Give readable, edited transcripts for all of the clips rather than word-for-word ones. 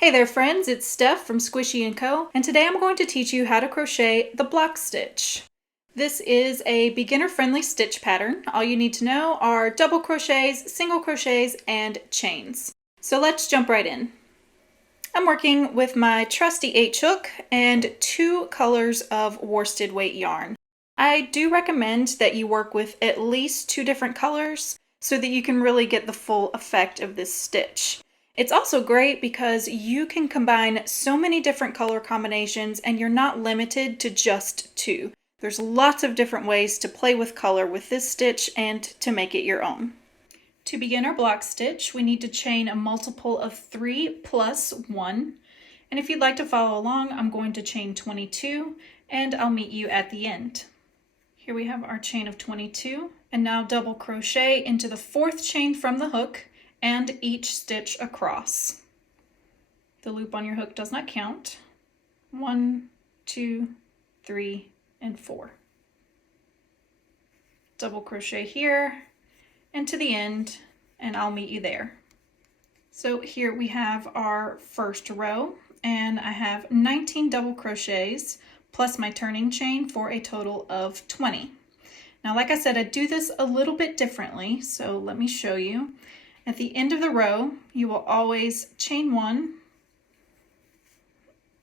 Hey there friends, it's Steph from Squishy & Co. and today I'm going to teach you how to crochet the block stitch. This is a beginner-friendly stitch pattern. All you need to know are double crochets, single crochets, and chains. So let's jump right in. I'm working with my trusty H-hook and 2 colors of worsted weight yarn. I do recommend that you work with at least 2 different colors so that you can really get the full effect of this stitch. It's also great because you can combine so many different color combinations and you're not limited to just 2. There's lots of different ways to play with color with this stitch and to make it your own. To begin our block stitch, we need to chain a multiple of 3 plus 1. And if you'd like to follow along, I'm going to chain 22 and I'll meet you at the end. Here we have our chain of 22, and now double crochet into the 4th chain from the hook and each stitch across. The loop on your hook does not count. 1, 2, 3, and 4. Double crochet here and to the end, and I'll meet you there. So here we have our first row, and I have 19 double crochets plus my turning chain for a total of 20. Now, like I said, I do this a little bit differently, so let me show you. At the end of the row, you will always chain 1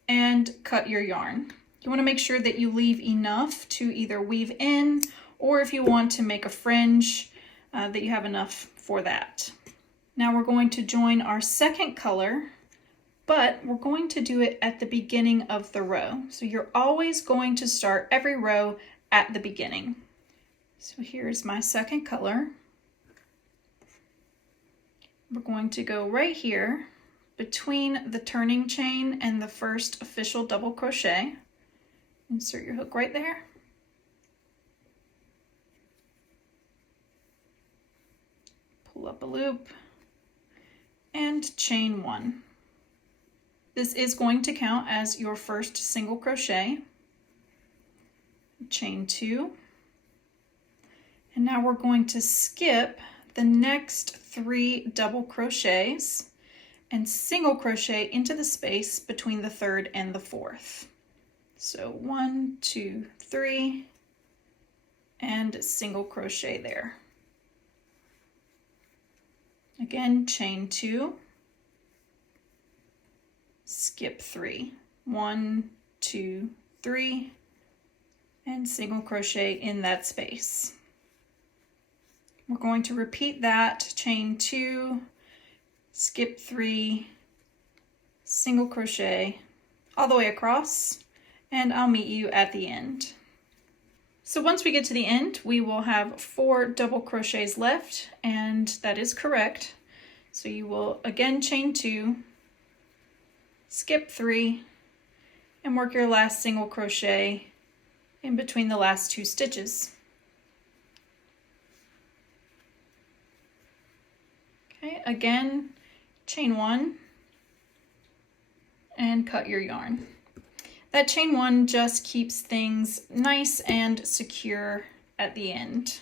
and cut your yarn. You want to make sure that you leave enough to either weave in, or if you want to make a fringe, that you have enough for that. Now we're going to join our second color, but we're going to do it at the beginning of the row. So you're always going to start every row at the beginning. So here's my second color. We're going to go right here between the turning chain and the first official double crochet. Insert your hook right there. Pull up a loop and chain 1. This is going to count as your first single crochet. Chain 2. And now we're going to skip the next 3 double crochets and single crochet into the space between the 3rd and the 4th. So 1, 2, 3, and single crochet there. Again, chain 2, skip 3, 1, 2, 3, and single crochet in that space. We're going to repeat that, chain 2, skip 3, single crochet all the way across, and I'll meet you at the end. So once we get to the end, we will have 4 double crochets left, and that is correct. So you will again chain 2, skip 3, and work your last single crochet in between the last 2 stitches. Okay, again, chain 1 and cut your yarn. That chain 1 just keeps things nice and secure at the end.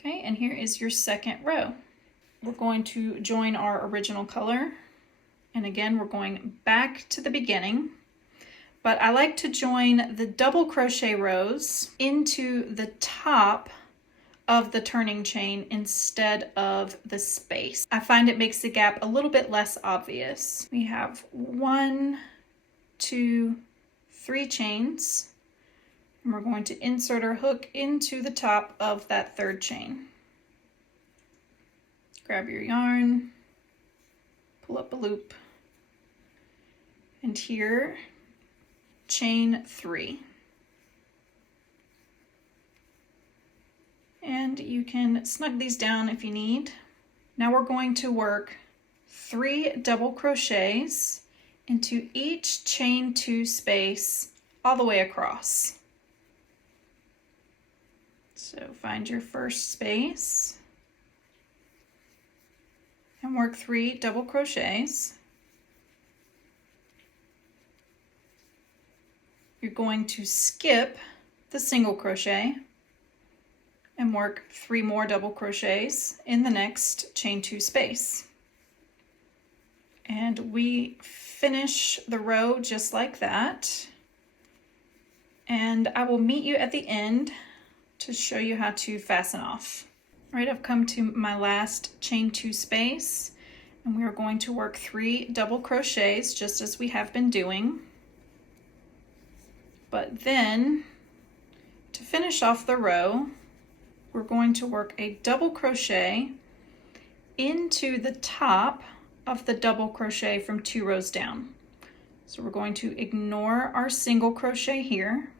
Okay, and here is your second row. We're going to join our original color, and again we're going back to the beginning, but I like to join the double crochet rows into the top of the turning chain instead of the space. I find it makes the gap a little bit less obvious. We have 1, 2, 3 chains, and we're going to insert our hook into the top of that 3rd chain. Grab your yarn, pull up a loop, and here, chain 3. And you can snug these down if you need. Now we're going to work 3 double crochets into each chain 2 space all the way across. So find your first space and work 3 double crochets. You're going to skip the single crochet and work 3 more double crochets in the next chain 2 space. And we finish the row just like that. And I will meet you at the end to show you how to fasten off. All right, I've come to my last chain 2 space, and we are going to work 3 double crochets just as we have been doing. But then to finish off the row, we're going to work a double crochet into the top of the double crochet from 2 rows down. So we're going to ignore our single crochet here.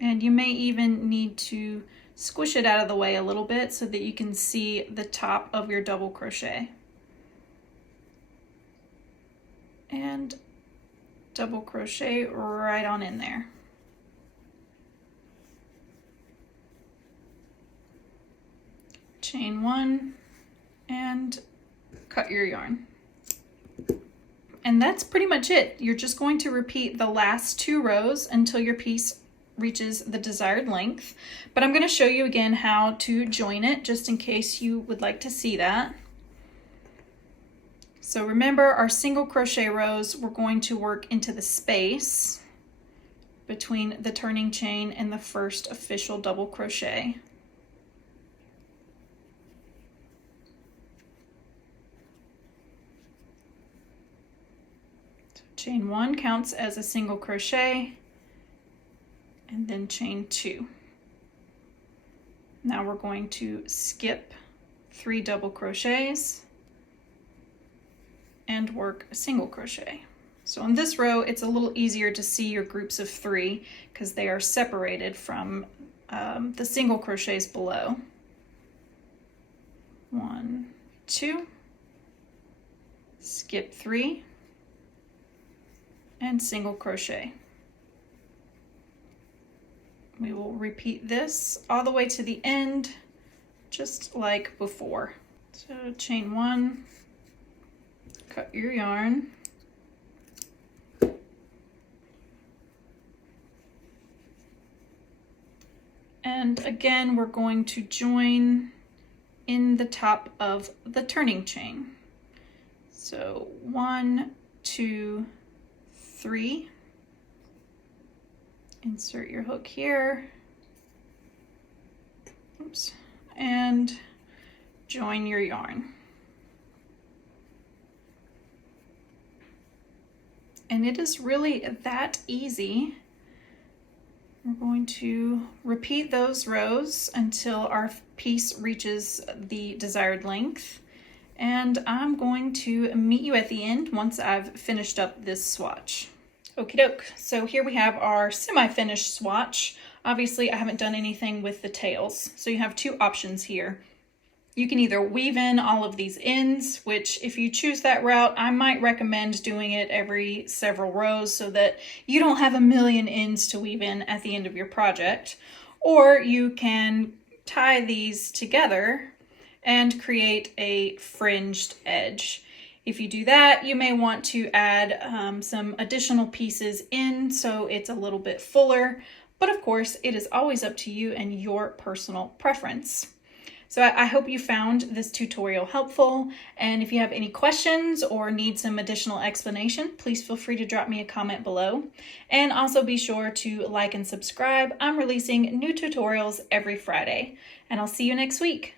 And you may even need to squish it out of the way a little bit so that you can see the top of your double crochet. And double crochet right on in there. Chain 1 and cut your yarn. And that's pretty much it. You're just going to repeat the last 2 rows until your piece reaches the desired length. But I'm going to show you again how to join it just in case you would like to see that. So remember, our single crochet rows, we're going to work into the space between the turning chain and the first official double crochet. So chain 1 counts as a single crochet, and then chain 2. Now we're going to skip 3 double crochets and work a single crochet. So in this row, it's a little easier to see your groups of 3 because they are separated from the single crochets below. 1, 2, skip 3, and single crochet. We will repeat this all the way to the end, just like before. So chain 1, cut your yarn, and again we're going to join in the top of the turning chain. So 1, 2, 3. Insert your hook here, oops, and join your yarn. And it is really that easy. We're going to repeat those rows until our piece reaches the desired length. And I'm going to meet you at the end once I've finished up this swatch. Okie doke, so here we have our semi-finished swatch. Obviously I haven't done anything with the tails, so you have 2 options here. You can either weave in all of these ends, which if you choose that route, I might recommend doing it every several rows so that you don't have a million ends to weave in at the end of your project. Or you can tie these together and create a fringed edge. If you do that, you may want to add some additional pieces in so it's a little bit fuller, but of course it is always up to you and your personal preference. So I hope you found this tutorial helpful, and if you have any questions or need some additional explanation, please feel free to drop me a comment below. And also be sure to like and subscribe. I'm releasing new tutorials every Friday, and I'll see you next week.